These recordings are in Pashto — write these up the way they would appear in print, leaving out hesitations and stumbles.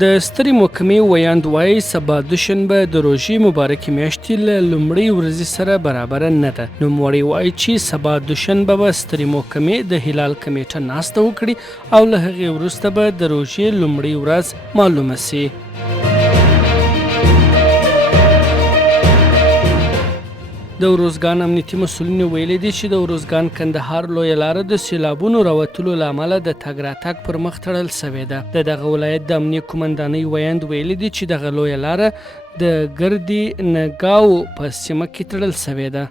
د سترې محکمې ویاند وایي سبا دوشنبه د روژې مبارکې میاشتې له لومړۍ ورځې سره برابره نه ده. نوموړی وایي چې سبا دوشنبه به سترې محکمې د هلال کمیټه ناسته وکړي او له هغې وروسته به د روژې لومړۍ ورځ معلومه سي. د اروزګان امنیتي مسؤلینو ویلي دي چې د اروزګان کندهار لویه لاره د سیلابونو راوتلو له امله د تګ راتګ پر مخ تړل سوې ده. د دغه ولایت د امنیه قومندانۍ ویاند ویلي دي چې دغه لویه لاره د ګردي نګاو په سیمه کې تړل سوې ده.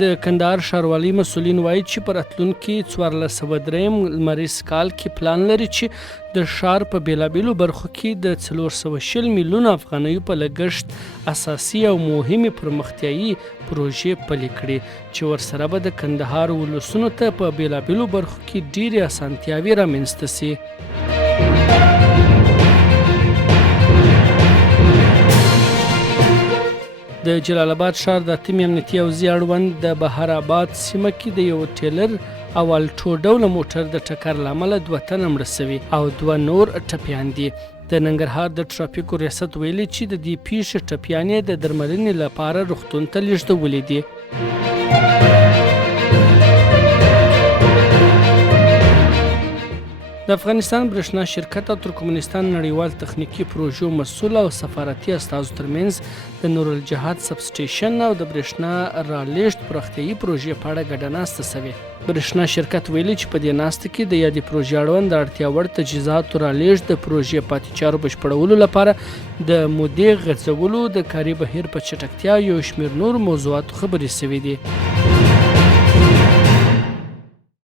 د کندهار ښاروالۍ مسؤلین وایي چې په راتلونکي 1403 لمریز کال کې پلان لري چې د ښار په بېلابېلو برخو کې د 420 میلیونو افغانیو په لګښت اساسي او مهمې پرمختیایي پروژې پلي کړي چې ورسره به د کندهار ولسونو ته په بېلابېلو برخو کې ډېرې اسانتیاوې رامنځته سي. د جلال آباد ښار د اتمې امنیتي حوزې اړوند د بهار آباد سیمه کې د یو ټیلر او الټو ډوله موټر د ټکر له امله 2 تنه مړه سوي او 2 نور ټپیان دي. د ننګرهار د ټرافیکو ریاست ویلي چې د دې پیښې ټپیان یې د درملنې لپاره روغتون ته لیږدولي دي. د افغانستان برېښنا شرکت او ترکمنستان نړیوال تخنیکي پروژو مسؤل او سفارتي استازو ترمنځ د نورالجهاد سب سټیشن او د برېښنا رالېږد پراختیایي پروژې په اړه ګډه ناسته سوې. برېښنا شرکت ویلي چې په دې ناسته کې د یادې پروژې اړوند د اړتیا وړ تجهیزاتو رالېږد، د پروژې پاتې چارو بشپړولو لپاره د مودې غځولو، د کاري بهیر په چټکتیا یو شمېر نور موضوعاتو خبرې سوي دي.